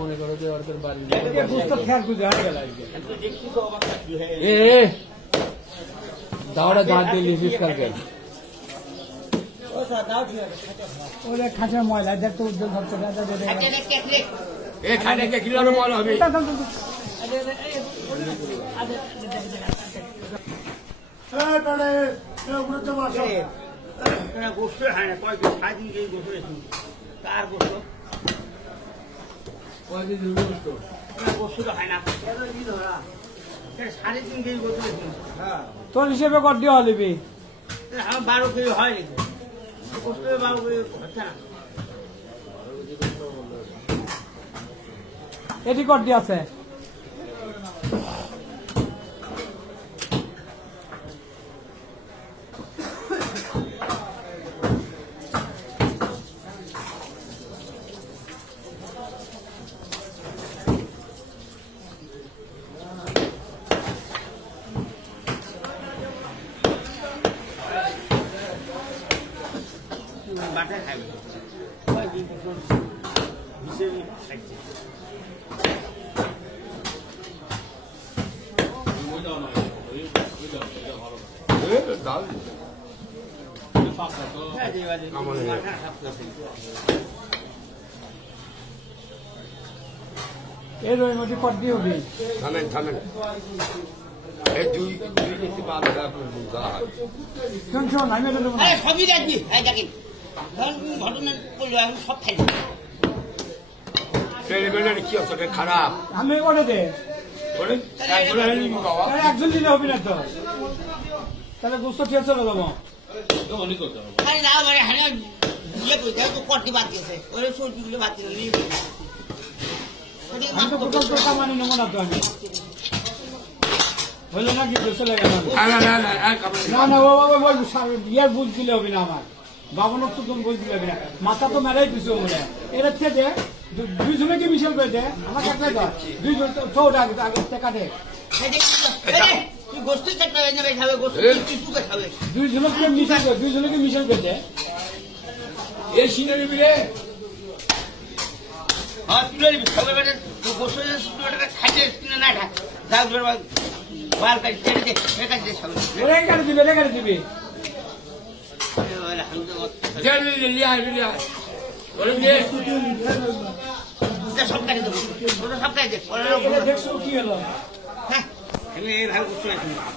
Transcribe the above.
মনে করো যে ওর বাড়ি দাওয়াটা দাঁত দিয়ে লিখিস কালকে খাঁচা ময়লা দেখ তো উজ্জ্বল ভাবছে ময়লা হবে গোস্ত হয় না কয়েকদিন সারাদিন গিয়ে গোস্ত রেখে কার গোস্ত গোস্তটা হয় না সারাদিন গিয়ে গোস্ত রেখে তোর হিসেবে কর দিয়ে হলিবি আমার 12 কেজি হয় নাকি গোস্ত 12 কেজি হচ্ছে না এটি কর দিয়ে আছে বাটায় খাবে কয়েকদিন হিসেবে খাইছে এর ওই মধ্যে কর দিয়ে হবি থামেন থামেন এই দুই কেজি বাদ শোন শোন আমি সবই রাখবি দেখেন ঘটনা করলো আমি সব খাইছি কি আছে খারাপ আমি করে দে একজন দিলে হবি না তো তাহলে গোস্ত ঠিক চলে যাবো না মানে হ্যাঁ ইয়ে করে তো কটি বাদ দিয়েছে ওরা সবজিগুলো বাদ দিল আমি তো কোথাও তো কামানি নেবো না তো আমি হলো নাকি চলে গেল না না ও ইয়ার বুঝ দিলে হবে না আমার বাবনক তো তুমি বুঝ দিলে হবে না মাথা তো মেলাই দিছো মনে এর থেকে দুইজনকে মিশল করে দে আমার কাছে দুইজন তো আগে টাকা দে গোষ্ঠী চারটা হয়ে যাবে খাবে গোষ্ঠী খাবে দুইজনকে মিশল করে দে এই সিনারি বিলে হ্যাঁ তুলে নিবি সবাই বেটা গোষ্ঠী খাইতে কিনে না খা বাল কাটি ছেড়ে দে কাটি দে সবাই কাটি দিবি সব কাটি দেবো সব কাটি দে দেখছো কি হলো হ্যাঁ আমি এইভাবে গোষ্ঠী